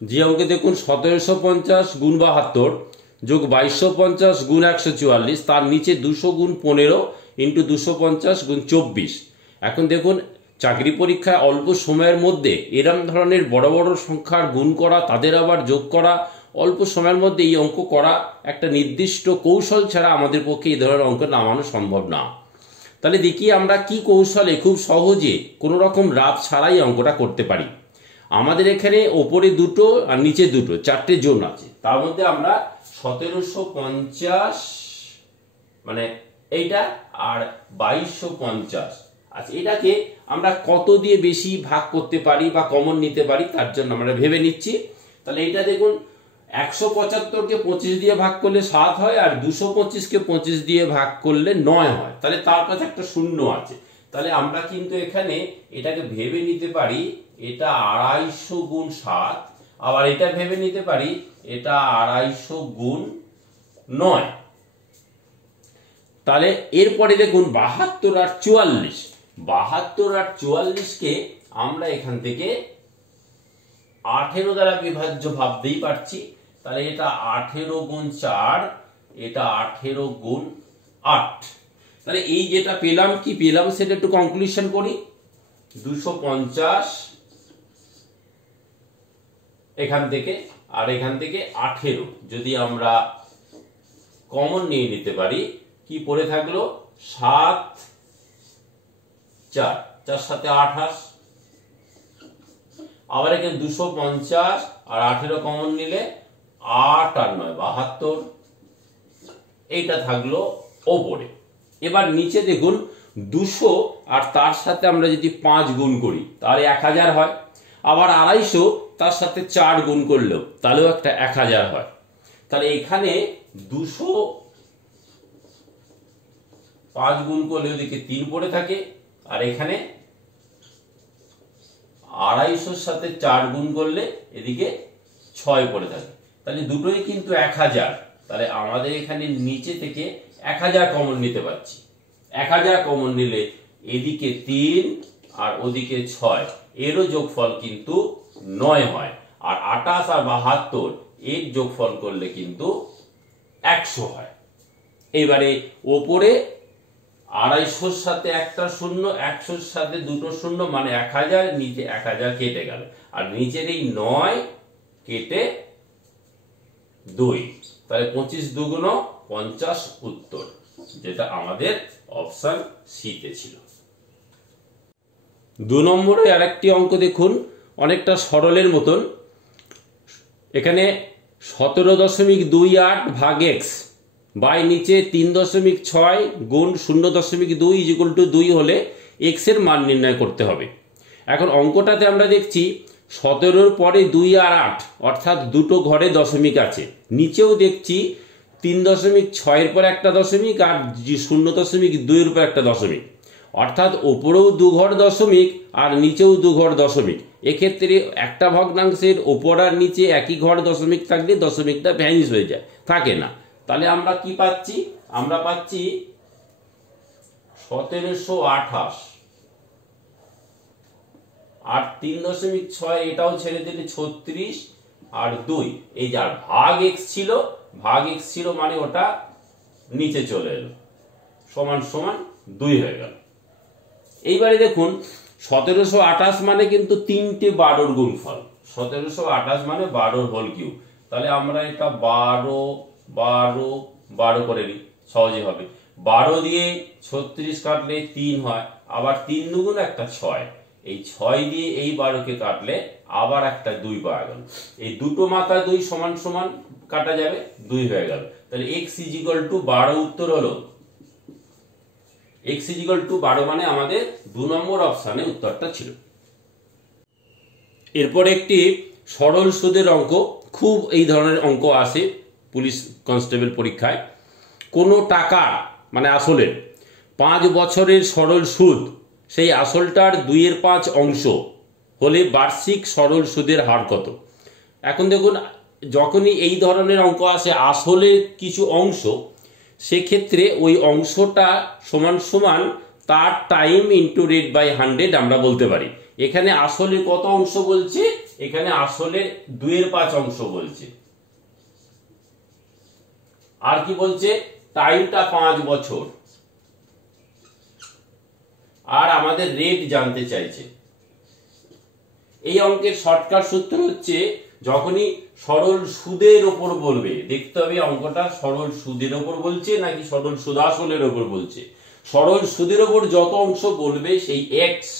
যে অঙ্কে দেখুন 1750 গুণ 72 যোগ 2250 গুণ 144, তার নিচে 200 গুণ 15 ইন্টু 250 গুণ 24। এখন দেখুন চাকরি পরীক্ষায় অল্প সময়ের মধ্যে এরম ধরনের বড় বড় সংখ্যার গুণ করা, তাদের আবার যোগ করা, অল্প সময়ের মধ্যে এই অঙ্ক করা একটা নির্দিষ্ট কৌশল ছাড়া আমাদের পক্ষে এই ধরনের অঙ্ক নামানো সম্ভব না। তাহলে দেখি আমরা কি কৌশলে খুব সহজে কোনো রকম রাত ছাড়াই অঙ্কটা করতে পারি। আমাদের এখানে ওপরে দুটো আর নিচে দুটো, চারটে জোন আছে। তার মধ্যে আমরা 1750 মানে এইটা আর 2250, আচ্ছা এটাকে আমরা কত দিয়ে বেশি ভাগ করতে পারি বা কমন নিতে পারি তার জন্য আমরা ভেবে নিচ্ছি। তাহলে এইটা দেখুন 175কে 25 দিয়ে ভাগ করলে 7 হয়, আর 225কে 25 দিয়ে ভাগ করলে 9 হয়। তাহলে তার কাছে একটা শূন্য আছে। তাহলে আমরা কিন্তু এখানে এটাকে ভেবে নিতে পারি এটা 250 গুণ 7, আবার এটা ভেবে নিতে পারি এটা 250 গুণ 9। তাহলে এরপরে দেখুন 72 আর 44, 72 আর 44কে আমরা এখান থেকে 18 দ্বারা বিভাজ্য ভাবতেই পারছি। তাহলে এটা 18 গুণ 4, এটা 18 গুণ 8। তাহলে এই যেটা পেলাম, কি পেলাম সেটা একটু কনক্লুশন করি। 250 এখান থেকে আর এখান থেকে 18 যদি আমরা কমন নিয়ে নিতে পারি, কি পড়ে থাকলো 7 4, 4 সাথে 28, আবার এখানে 250 আর 18 কমন নিলে 8 আর 9 72, এইটা থাকলো ওপরে। এবার নিচে দেখুন 200 আর তার সাথে আমরা যদি 5 গুণ করি তাহলে 1000 হয়, আবার 250 তার সাথে 4 গুণ করলেও তাহলেও একটা 1000 হয়। তাহলে এখানে 200 5 গুণ করলে ওদিকে 3 পড়ে থাকে, আর এখানে 250 সাথে 4 গুণ করলে এদিকে 6 পড়ে থাকে। তাহলে দুটোই কিন্তু 1000। তাহলে আমাদের এখানে নিচে থেকে 1000 কমন নিতে পারছি। 1000 কমন নিলে এদিকে 3 আর ওদিকে 6, এরও যোগফল কিন্তু 9 হয়। আর 28 আর 72 এর যোগফল করলে কিন্তু 100 হয়। এবারে ওপরে 250 সাথে একটা শূন্য, 100 সাথে দুটো শূন্য, মানে 1000, নিচে 1000 কেটে গেল, আর নিচের এই 9 কেটে 2, তাহলে 25 দুগুণ 50 উত্তর, যেটা আমাদের অপশন সি তে ছিল। 2 নম্বরে আরেকটি অঙ্ক দেখুন, অনেকটা সরলের মতন। এখানে 17.28 ভাগ x বাই নিচে 3.6 গুণ 0.2 ইকুয়াল টু 2 হলে x এর মান নির্ণয় করতে হবে। এখন অঙ্কটাতে আমরা দেখছি 17 পরে 2 আর 8, অর্থাৎ দুটো ঘরে দশমিক আছে। নিচেও দেখছি 3.6 এর পর একটা দশমিক আর 0.2 এর পর একটা দশমিক, অর্থাৎ ওপরেও 2 ঘর দশমিক আর নিচেও 2 ঘর দশমিক। এক্ষেত্রে একটা ভগ্নাংশের ওপর আর নিচে একই ঘর দশমিক থাকলে দশমিকটা ভ্যানিশ হয়ে যায়, থাকে না। তাহলে আমরা কি পাচ্ছি? আমরা পাচ্ছি 1728 আর 3.6, এটাও ছেড়ে দিলে 36 আর 2, এই যার ভাগ x ছিল, ভাগ x ছিল মানে ওটা নিচে চলে এলো, সমান সমান 2 হয়ে গেল। এইবারে দেখুন 1728 মানে কিন্তু 3টে 12 গুণফল। 1728 মানে 12 হোল কিউব। তাহলে আমরা এটা 12 12 12 করে নিই, সহজে হবে। 12 দিয়ে 36 কাটলে 3 হয়, আবার 3 দুগুণ একটা 6, এই 6 দিয়ে এই 12কে কাটলে আবার একটা 2 পাওয়া গেল। এই দুটো মাথা 2 সমান সমান কাটা যাবে, 2 হয়ে গেল। তাহলে x = 12 উত্তর হলো। x = 12 মানে আমাদের 2 নম্বর অপশনে উত্তরটা ছিল। এরপর একটি সরল সুদের অঙ্ক, খুব এই ধরনের অঙ্ক আসে পুলিশ কনস্টেবল পরীক্ষায়। কোনো টাকা মানে আসলের 5 বছরের সরল সুদ, সেই আসলটার 2/5 অংশ হলে বার্ষিক সরল সুদের হার কত? এখন দেখুন যখনই এই ধরনের অঙ্ক আসে আসলে কিছু অংশ, সেক্ষেত্রে ওই অংশটা সমান সমান তার টাইম ইন্টু রেট বাই 100 আমরা বলতে পারি। এখানে আসলে কত অংশ বলছে, এখানে আসলে 2/5 অংশ বলছে। আর কি বলছে, টাইমটা 5 বছর, আর আমাদের রেট জানতে চাইছে। এই অঙ্কের শর্টকাট সূত্র হচ্ছে, যখনই সরল সুদের ওপর বলবে, দেখতে হবে অঙ্কটা সরল সুদের ওপর বলছে নাকি সরল সুদাসলের ওপর বলছে। সরল সুদের ওপর যত অংশ বলবে সেই x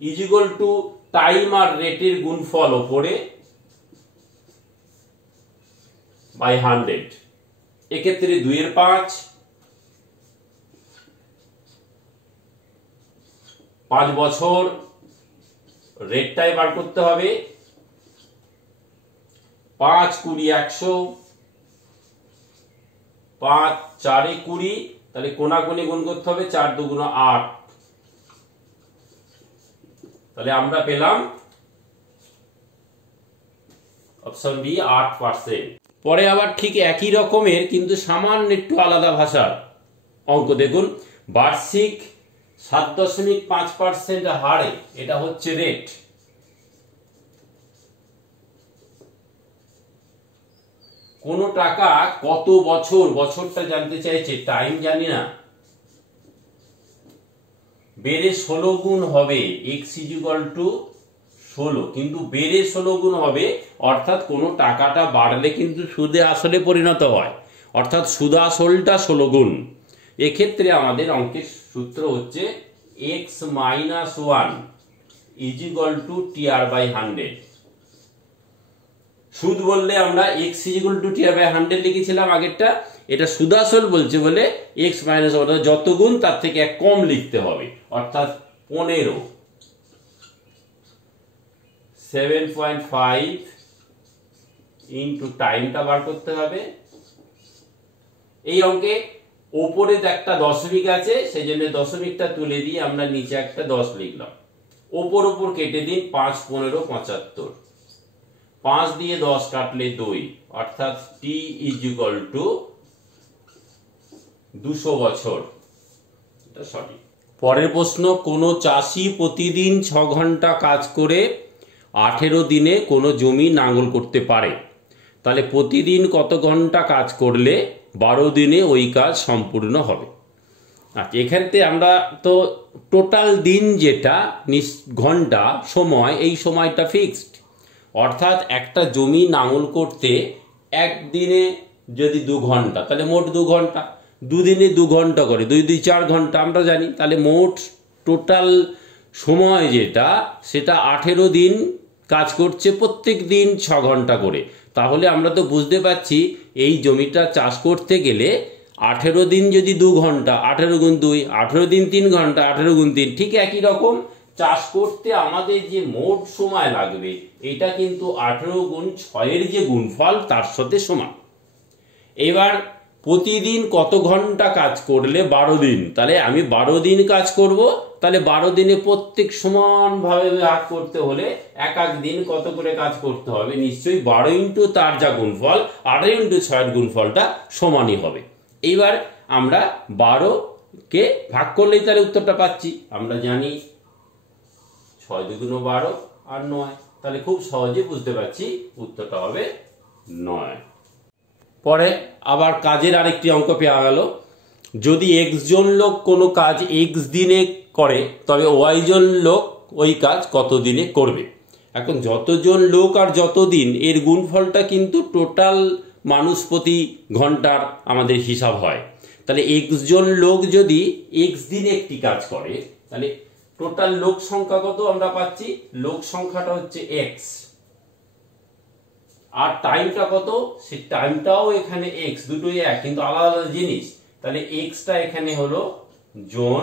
is equal to time আর রেটের গুণফল ওপরে বাই 100। এক্ষেত্রে 2/5, 5 বছর, রেটটাই বার করতে হবে। 5 20 100, 5 4 20, তাহলে কোনাকুনি গুণ করতে হবে, 4 2 8। তাহলে আমরা পেলাম অপশন বি 8%। পরে আবার ঠিক একই রকমের কিন্তু সামান্য একটু আলাদা ভাষার অঙ্ক দেখুন। বার্ষিক 7.5% হারে, এটা হচ্ছে রেট। কোন টাকা কত বছর, বছরটা জানতে চাইছে, টাইম জানি না, বেড়ে 16 গুণ হবে, x ইজ ইকুয়াল টু 16, কিন্তু বেড়ে 16 গুণ হবে, অর্থাৎ কোন টাকাটা বাড়লে কিন্তু সুদে আসলে পরিণত হয়, অর্থাৎ সুদ আসলটা 16 গুণ। এক্ষেত্রে আমাদের অঙ্কের সূত্র হচ্ছে x - 1 is equal two TR/100। সুদ বললে আমরা x is equal two TR/100 লিখেছিলাম আগেরটা, এটা সুদাসল বলছে বলে x - 1 যত গুণ তার থেকে এক কম লিখতে হবে, অর্থাৎ 15। 7.5 ইন্টু টাইমটা বার করতে হবে। এই অঙ্কে ওপরে একটা দশমিক আছে, সেই জন্য দশমিকটা তুলে দিয়ে আমরা নিচে একটা 10 লিখলাম। ওপর কেটে দিন, 5 15 75। 5 দিয়ে 10 কাটলে 2, অর্থাৎ t ইজ ইকুয়াল টু 200 বছর। এটা সঠিক। পরের প্রশ্ন, কোন চাষি প্রতিদিন 6 ঘন্টা কাজ করে 18 দিনে কোনো জমি নাঙ্গল করতে পারে, তাহলে প্রতিদিন কত ঘন্টা কাজ করলে 12 দিনে ওই কাজ সম্পূর্ণ হবে। আচ্ছা, এখানে আমরা তো টোটাল দিন যেটা ঘন্টা সময়, এই সময়টা ফিক্সড, অর্থাৎ একটা জমি নাঙ্গল করতে একদিনে যদি 2 ঘন্টা, তাহলে মোট 2 ঘন্টা, দুদিনে 2 ঘন্টা করে, 2 2 4 ঘন্টা আমরা জানি, তাহলে মোট টোটাল সময় যেটা, সেটা 18 দিন কাজ করছে, প্রত্যেক দিন 6 ঘন্টা করে। তাহলে আমরা তো বুঝতে পারছি এই জমিটা চাষ করতে গেলে 18 দিন যদি 2 ঘন্টা, 18 গুণ 2, 18 দিন 3 ঘন্টা, 18 গুণ 3, ঠিক একই রকম চাষ করতে আমাদের যে মোট সময় লাগবে, এটা কিন্তু 18 গুণ 6 এর যে গুণফল তার সাথে সমান। এবার প্রতিদিন কত ঘন্টা কাজ করলে 12 দিন, তাহলে আমি 12 দিন কাজ করব, তাহলে 12 দিনে প্রত্যেক সমানভাবে ভাগ করতে হলে এক এক দিন কত করে কাজ করতে হবে, নিশ্চয়ই 12 ইন্টু তার যা গুণফল, 18 ইন্টু 6 এর গুণফলটা সমানই হবে। এইবার আমরা 12 কে ভাগ করলেই তাহলে উত্তরটা পাচ্ছি। আমরা জানি 6 2 12 আর 9, তাহলে খুব সহজে বুঝতে পারছি উত্তরটা হবে 9। পরে আবার কাজের আরেকটি অঙ্ক পেয়ে গেল, যদি x জন লোক কোনো কাজ x দিনে করে, তবে y জন লোক ওই কাজ কত দিনে করবে। এখন যতজন লোক আর যত দিন, এর গুণফলটা কিন্তু টোটাল মানুষ প্রতি ঘন্টার আমাদের হিসাব হয়। তাহলে x জন লোক যদি x দিনে একটি কাজ করে, তাহলে টোটাল লোক সংখ্যা কত আমরা পাচ্ছি, লোক সংখ্যাটা হচ্ছে x, আর টাইমটা কত, সেই টাইমটাও এখানে x, দুটোই এক কিন্তু আলাদা আলাদা জিনিস। তাহলে xটা এখানে হলো জন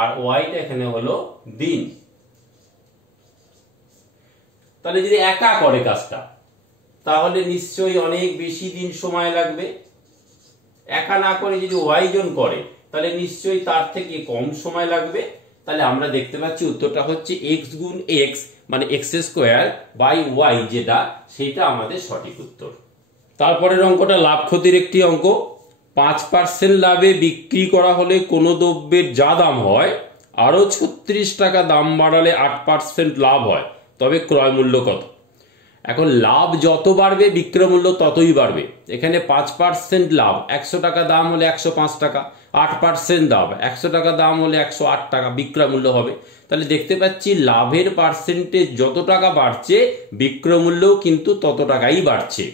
আর yটা এখানে হলো দিন। তাহলে যদি একা করে কাজটা, তাহলে নিশ্চয়ই অনেক বেশি দিন সময় লাগবে। একা না করে যদি y জন করে, তাহলে নিশ্চয়ই তার থেকে কম সময় লাগবে। তাহলে আমরা দেখতে পাচ্ছি উত্তরটা হচ্ছে x গুণ x, মানে x স্কোয়ার বাই y, যেটা সেটা আমাদের সঠিক উত্তর। তারপরের অঙ্কটা লাভ ক্ষতির একটি অঙ্ক। 5% লাভে বিক্রি করা হলে কোনো দ্রব্যের যা দাম হয় আরো 36 টাকা দাম বাড়ালে 8% লাভ হয়, তবে ক্রয় মূল্য কত? এখন লাভ যত বাড়বে বিক্রয় মূল্য ততই বাড়বে। এখানে 5% লাভ, 100 টাকা দাম হলে 105 টাকা, 8% দাম 100 টাকা দাম হলে 108 টাকা বিক্রয় মূল্য হবে। তাহলে দেখতে পাচ্ছি লাভের পার্সেন্টেজ যত টাকা বাড়ছে বিক্রয় মূল্যও কিন্তু তত টাকাই বাড়ছে।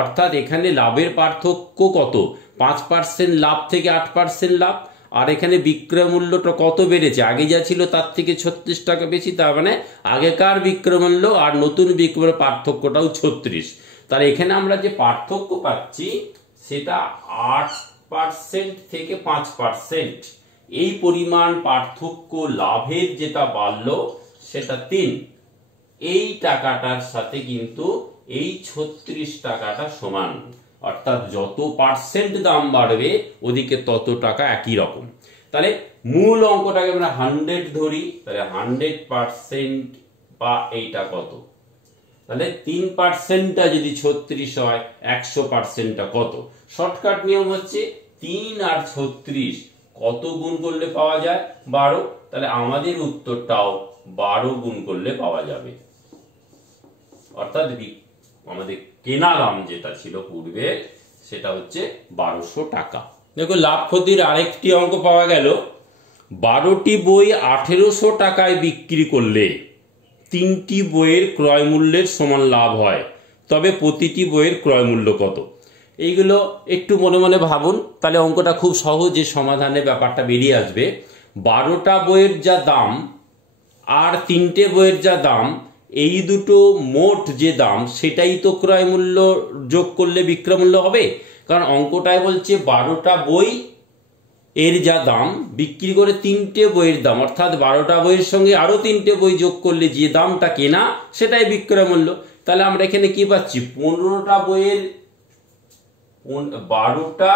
অর্থাৎ এখানে লাভের পার্থক্য কত? 5% লাভ থেকে 8% লাভ। আর এখানে বিক্রয় মূল্যটা কত বেড়েছে? আগে যা ছিল তার থেকে 36 টাকা বেশি, তার মানে আগেকার বিক্রয় মূল্য আর নতুন বিক্রয় পার্থক্যটাও 36। তাহলে এখানে আমরা যে পার্থক্য পাচ্ছি সেটা 8% থেকে 5%। এই পরিমাণ পার্থক্য লাভের যেটা বাড়লো সেটা 3। এই টাকাটার সাথে কিন্তু এই 36 টাকাটা সমান, অর্থাৎ যত পার্সেন্ট দাম বাড়বে ওদিকে তত টাকা একই রকম। তাহলে মূল অঙ্কটাকে আমরা 100 ধরি, তাহলে 100% বা এইটা কত? তাহলে 3%টা যদি 36 হয় 100%টা কত? শর্টকাট নিয়ম হচ্ছে 3 আর 36 কত গুণ করলে পাওয়া যায়? 12। তাহলে আমাদের উত্তরটাও 12 গুণ করলে পাওয়া যাবে। অর্থাৎ আমাদের কেনা দাম যেটা ছিল পূর্বে সেটা হচ্ছে 1200 টাকা। দেখো লাভ ক্ষতির আরেকটি অঙ্ক পাওয়া গেল। 12টি বই 1800 টাকায় বিক্রি করলে 3টি বইয়ের ক্রয় মূল্যের সমান লাভ হয়, তবে প্রতিটি বইয়ের ক্রয় মূল্য কত? এইগুলো একটু মনে মনে ভাবুন, তাহলে অঙ্কটা খুব সহজে সমাধানে ব্যাপারটা বেরিয়ে আসবে। 12টা বইয়ের যা দাম আর 3টে বইয়ের যা দাম, এই দুটো মোট যে দাম সেটাই তো ক্রয় মূল্য যোগ করলে বিক্রয় মূল্য হবে। কারণ অঙ্কটাই বলছে 12টা বই এর যা দাম বিক্রি করে 3টে বইয়ের দাম, অর্থাৎ 12টা বইয়ের সঙ্গে আরো 3টে বই যোগ করলে যে দামটা কেনা সেটাই বিক্রয় মূল্য। তাহলে আমরা এখানে কি পাচ্ছি? 15টা বইয়ের 12টা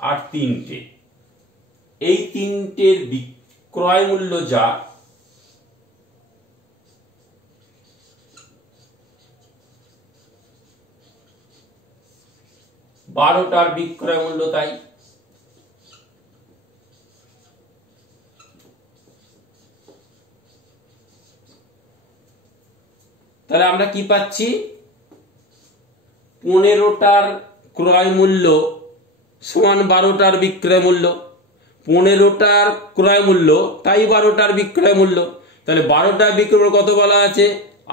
আর 3টে, এই 3টের বিক্রয় মূল্য যা, বারোটার বিক্রয় মূল্য তাই। তাহলে আমরা কি পাচ্ছি? 15টার ক্রয় মূল্য সমান 12টার বিক্রয় মূল্য। 15টার ক্রয় মূল্য তাই 12টার বিক্রয় মূল্য। তাহলে 12টার বিক্রয় মূল্য কত বলা আছে?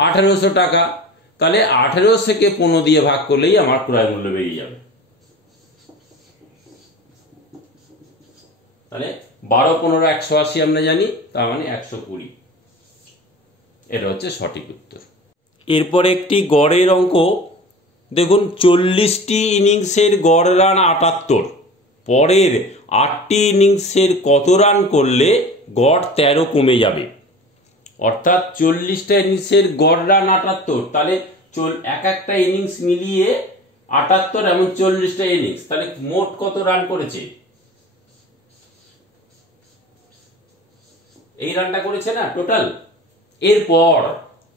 1800 টাকা। তাহলে 18 থেকে 15 দিয়ে ভাগ করলেই আমার ক্রয় মূল্য বেরিয়ে যাবে। তাহলে 12 15 180 আমরা জানি, তার মানে 120। এটা হচ্ছে সঠিক উত্তর। এরপর একটি গড়ের অঙ্ক দেখুন। 40টি ইনিংসের গড় রান 78, পরের 8টি ইনিংসের কত রান করলে গড় 13 কমে যাবে? অর্থাৎ 40টা ইনিংসের গড় রান 78, তাহলে এক একটা ইনিংস মিলিয়ে 78 এমন 40টা ইনিংস, তাহলে মোট কত রান করেছে? এই রানটা করেছে না টোটাল। এরপর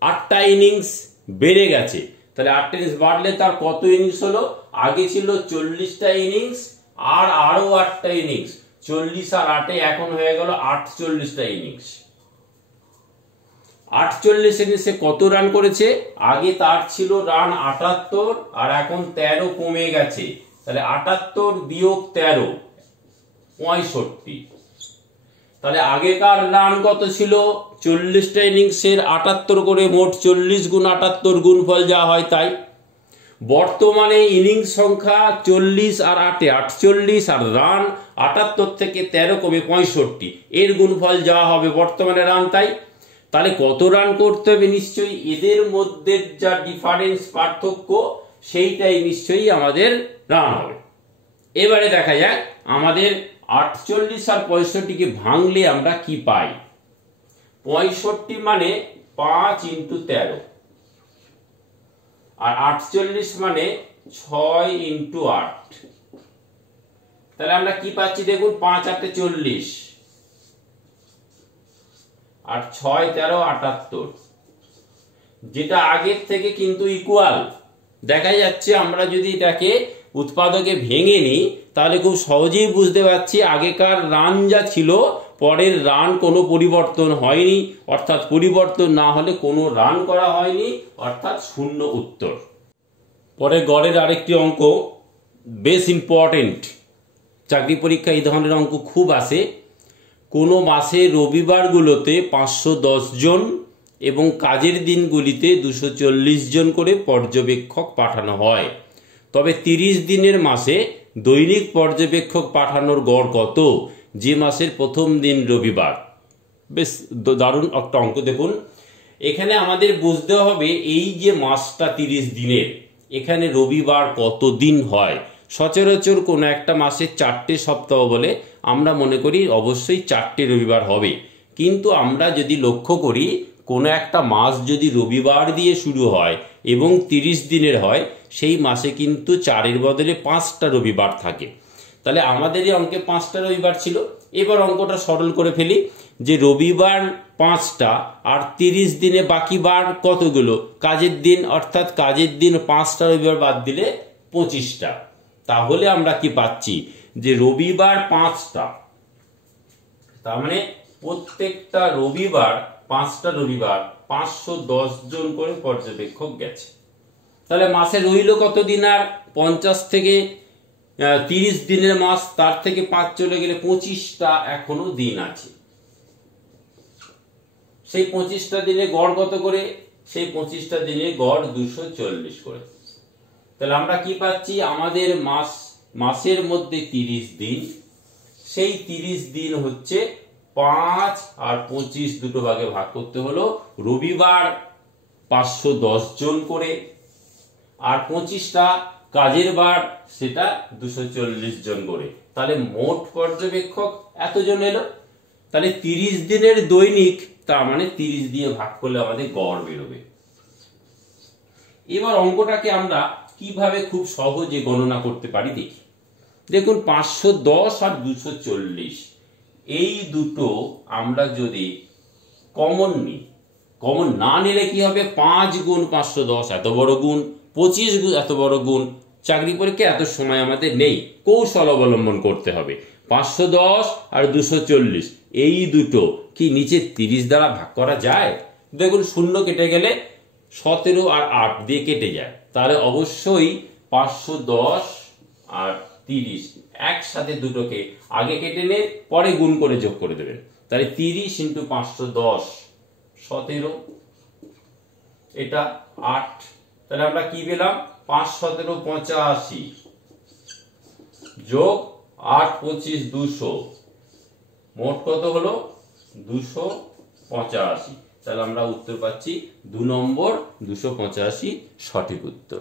8টা ইনিংস বেড়ে গেছে, তাহলে 8টা ইনিংস বাড়লে তার কত ইনিংস হলো? আগে ছিল 40টা ইনিংস আর আরো 8টা ইনিংস, 40 আর 8 এখন হয়ে গেল 48টা ইনিংস। 48 ইনিংসে কত রান করেছে? আগে তার ছিল রান 78 আর এখন 13 কমে গেছে, তাহলে 78 বিয়োগ 13 65। তাহলে আগেকার রান কত ছিল? 40টা ইনিংসের 78 করে, মোট 40 গুণ 78 গুণফল যা হয় তাই। বর্তমানে ইনিংস সংখ্যা 40 আর 8 48, আর রান 78 থেকে 13 কমে 65, এর গুণফল যা হবে বর্তমানে রান তাই। তাহলে কত রান করতে হবে? নিশ্চয়ই এদের মধ্যে যা ডিফারেন্স পার্থক্য সেইটাই নিশ্চয়ই আমাদের রান হবে। এবারে দেখা যাক আমাদের 48 আর 65কে ভাঙলে আমরা কি পাই। 65 মানে 5 × 13, আর 48 মানে 6 × 8। তাহলে আমরা কি পাচ্ছি দেখুন, 5 8 40 আর 6 13 78, যেটা আগের থেকে কিন্তু ইকুয়াল দেখা যাচ্ছে। আমরা যদি এটাকে উৎপাদকে ভেঙে নিই তাহলে খুব সহজেই বুঝতে পারছি আগেকার রান যা ছিল পরের রান কোনো পরিবর্তন হয়নি, অর্থাৎ পরিবর্তন না হলে কোনো রান করা হয়নি, অর্থাৎ শূন্য উত্তর। পরে গড়ের আরেকটি অঙ্ক বেশ ইম্পর্টেন্ট, চাকরি পরীক্ষা এই ধরনের অঙ্ক খুব আসে। কোনো মাসে রবিবারগুলোতে 510 জন এবং কাজের দিনগুলিতে 240 জন করে পর্যবেক্ষক পাঠানো হয়, তবে 30 দিনের মাসে দৈনিক পর্যবেক্ষক পাঠানোর গড় কত, যে মাসের প্রথম দিন রবিবার। বেশ দারুণ একটা অঙ্ক। দেখুন এখানে আমাদের বুঝতে হবে এই যে মাসটা 30 দিনের, এখানে রবিবার কত দিন হয়। সচরাচর কোনো একটা মাসে 4টে সপ্তাহ বলে আমরা মনে করি অবশ্যই 4টে রবিবার হবে, কিন্তু আমরা যদি লক্ষ্য করি কোনো একটা মাস যদি রবিবার দিয়ে শুরু হয় এবং 30 দিনের হয়, সেই মাসে কিন্তু 4-এর বদলে 5টা রবিবার থাকে। তাহলে আমাদের এই অঙ্কে 5টা রবিবার ছিল। এবার অঙ্কটা সরল করে ফেলি, যে রবিবার 5টা আর 30 দিনে বাকি বার কতগুলো, কাজের দিন, অর্থাৎ কাজের দিন 5টা রবিবার বাদ দিলে 25টা। তাহলে আমরা কি পাচ্ছি, যে রবিবার 5টা, তার মানে প্রত্যেকটা রবিবার 5টা রবিবার 510 জন করে পর্যবেক্ষক গেছে। তাহলে মাসে রইল কত দিন? আর 50 থেকে 30 দিনের মাস, তার থেকে 5 চলে গেলে 25টা এখনো দিন আছে। সেই 25টা দিনে গড় কত করে? সেই 25টা দিনে গড় 240 করে। তাহলে আমরা কি পাচ্ছি, আমাদের মাসের মধ্যে 30 দিন, সেই 30 দিন হচ্ছে 5 আর 25 দুটো ভাগে ভাগ করতে হলো। রবিবার 510 জন করে, আর 25টা কাজের বার, সেটা 240 জন করে। তাহলে মোট পর্যবেক্ষক এতজন এলো। তাহলে 30 দিনের দৈনিক, তার মানে 30 দিয়ে ভাগ করলে আমাদের গড় বেরোবে। এবার অঙ্কটাকে আমরা কিভাবে খুব সহজে গণনা করতে পারি দেখি। দেখুন 510 আর 240 এই দুটো আমরা যদি কমন নিই, কমন না নিলে কি হবে, 5 গুণ 510 এত বড় গুণ, 25 গুণ এত বড় গুণ। চাকরি পরীক্ষা এত সময় আমাদের নেই, কৌশল অবলম্বন করতে হবে। 510 আর 240 এই দুটো কি নিচে 30 দ্বারা ভাগ করা যায়? দেখুন শূন্য কেটে গেলে 17 আর 8 দিয়ে কেটে যায়, তাহলে অবশ্যই 510 আর 30 একসাথে দুটোকে আগে কেটে নিয়ে পরে গুণ করে যোগ করে দেবেন। তাহলে 30 × 510 17, এটা 8। তাহলে আমরা কি পেলাম, 5 17 85 যোগ 8 25 200, মোট কত হলো 285। তাহলে আমরা উত্তর পাচ্ছি 2 নম্বর 285 সঠিক উত্তর।